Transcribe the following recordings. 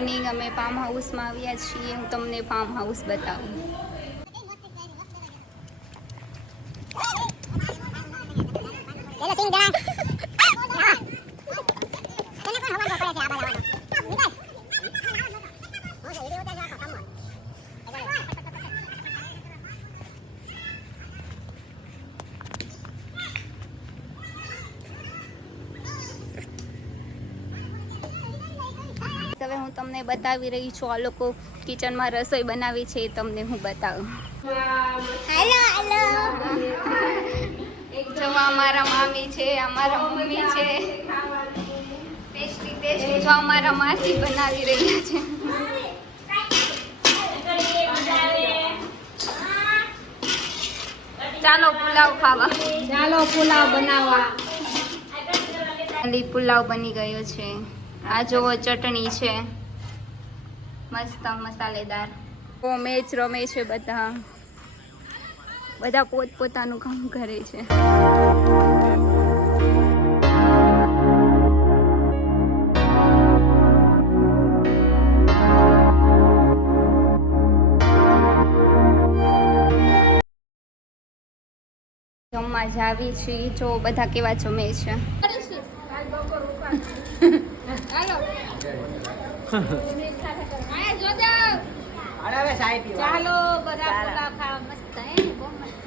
Evening અમે farm હાઉસમાં આવ્યા છીએ. હું તમને ફાર્મ હાઉસ બતાવું. હવે હું તમને બતાવી રહી છું. આ લોકો કિચનમાં રસોઈ બનાવી છે, એ તમને હું બતાવું. જો અમારા મામી છે, અમારા મમ્મી છે. ટેસ્ટી ટેસ્ટી જો અમારા માસી બનાવી રહ્યા છે. ચાલો પુલાવ ખાવા. ચાલો પુલાવ બનાવવા. પુલાવ બની ગયો છે. આ જોવો ચટણી છે મસ્ત મસાલેદાર. મેચ રમે છે બધા પોતપોતાનું કામ કરે છે. જમવા જાવી છીએ. જો બધા કેવા જમે છે. ચાલો બધા પુલાવ ખાવા. મસ્ત બહુ મસ્ત.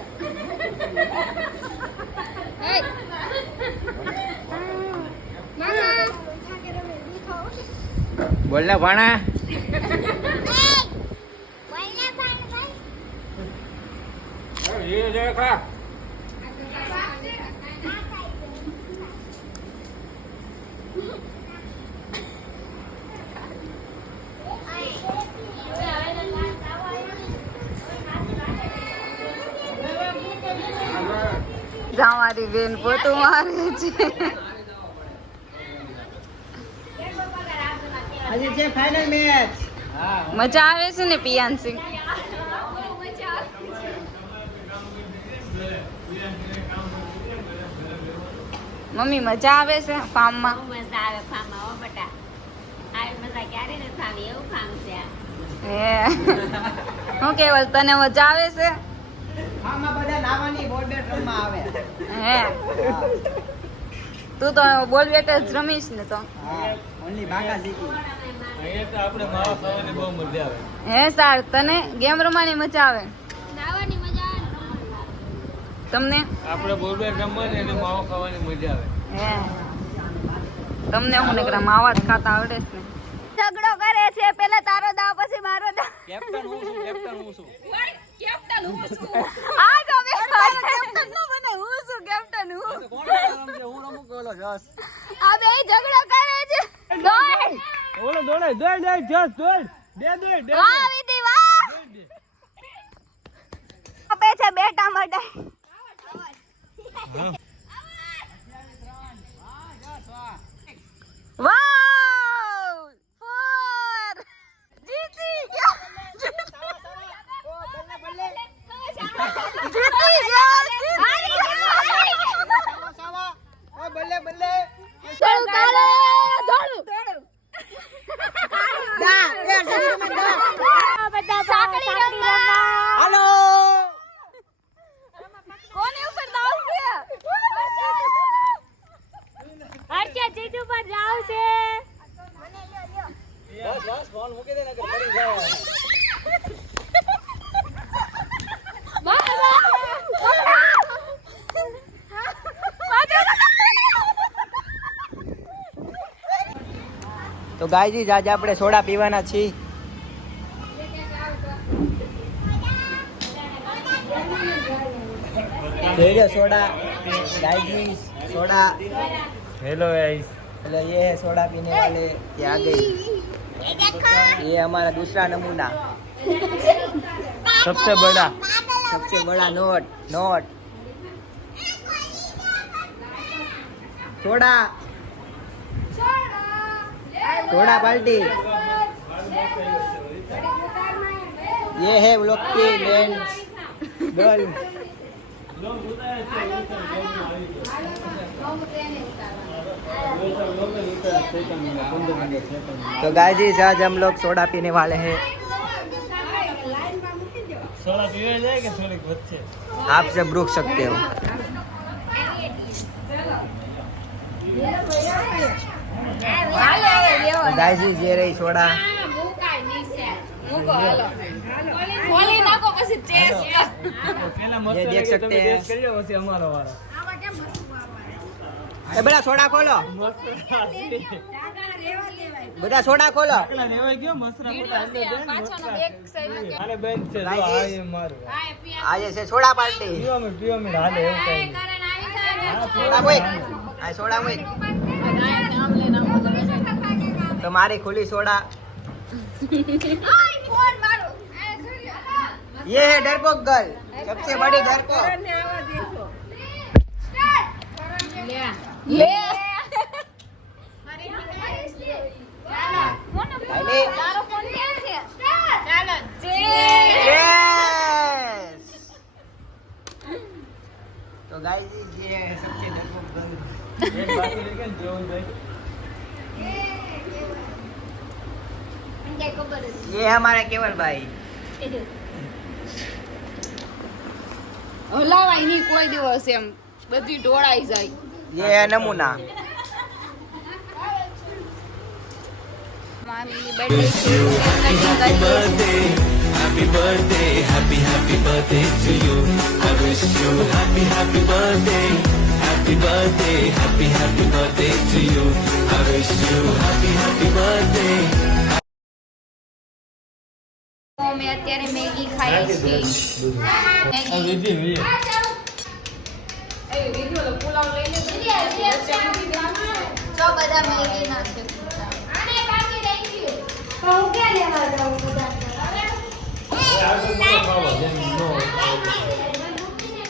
બોલ ને ભાણા. મારી બેન પોતું મારે છે. આજે છે ફાઇનલ મેચ. મજા આવે છે ને પિયાનસી? મમ્મી મજા આવે છે ફાર્મમાં? મજા આવે ફાર્મમાં. હો બટા, આવી મજા ક્યારે ન થાવી. એવું ફાર્મ છે. હું કેવલ તને મજા આવે છે? આમાં બધા નાવાની બોલ બેટ રમવા આવે. હે તું તો બોલ બેટ જ રમીશ ને? તો હા, ઓન્લી બાકા શીખી. અહીંયા તો આપણે માવા ખાવાની બહુ મજા આવે. હે સાર, તને ગેમ રમવાની મજા આવે? નાવાની મજા આવે. તમને? આપણે બોલ બેટ રમવાની અને માવા ખાવાની મજા આવે. હે તમને હું નકરા માવા જ ખાતા આવડે છે ને? ઝઘડો કરે છે. પેલા તારો દાવ પછી મારો દાવ. કેપ્ટન હું છું, કેપ્ટન હું છું. કેપ્ટન હું છું. આ જો બે કેપ્ટન નો બને. હું છું કેપ્ટન. કોણ રમશે? હું રમું કે ઓલો જસ? આ બે ઝઘડો કરે છે. દોડ ઓલો દોડે, દોડ દે જસ, દોડ દે, દોડ દે. વાહ વિધિ વાહ. આપે છે બેટા માટે. વાવ 4 જીતી ગયા. જીતી ગયા. બલ્લે બલ્લે. દોડું કાલે દોડું. દા એ સડી રમે દા. બધા સાકડી રમવા. હાલો. કોને ઉપર દાવ છે? હર્ષ જીત ઉપર જાવ છે. બસ બસ ફોન મૂકી દે ને કે પડી જાય. તો ગાયજી આજે આપણે સોડા પીવાના છીએ. જોઈ लो soda guys soda. Hello guys. मतलब ये है सोडा पीने वाले. ये आ गई. ये हमारा दूसरा नमूना. सबसे बड़ा नोट सोडा पार्टी. ये है ब्लॉक की मेन गर्ल. तो गाइस आज हम लोग सोडा पीने वाले हैं। सोडा पीवे जाए कि थोड़ी बच्चे आप सब रुक सकते हो। गाइस ये रही सोडा। ये देख सकते हैं। ए बेटा सोडा खोलो, बेटा सोडा खोलो। आज से सोडा पार्टी सोडा कोई आज सोडा कोई तुम्हारी खुली सोडा। ये है डरपोक गर्ल, सबसे बड़ी डरपोक। तो गाइस ये है सबसे डरपोक गर्ल। ये है हमारा केवल भाई। હલાવાય નહીં કોઈ દિવસ એમ બધી ઢોળાઈ જાય. ये है नमूना। મામીની બર્થડે છે Happy birthday, happy birthday to you. I wish you happy birthday, happy birthday, happy birthday to you. I wish you happy birthday. અમે અત્યારે મેગી ખાઈએ છીએ. જો બધા મેગી ના છે.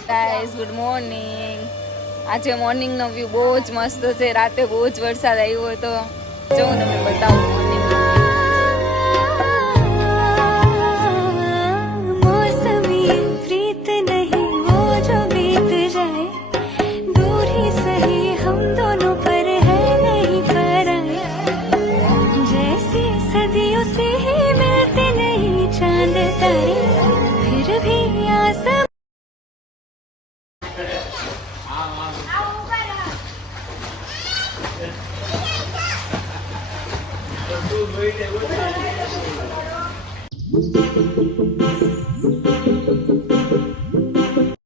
Guys good morning. આજે મોર્નિંગનો વ્યૂ બહુ જ મસ્ત છે. રાતે બહુ જ વરસાદ આવ્યો હતો. જો હું તમને બતાવું મોર્નિંગ. सदियों से ही मिलते नहीं चांद तारे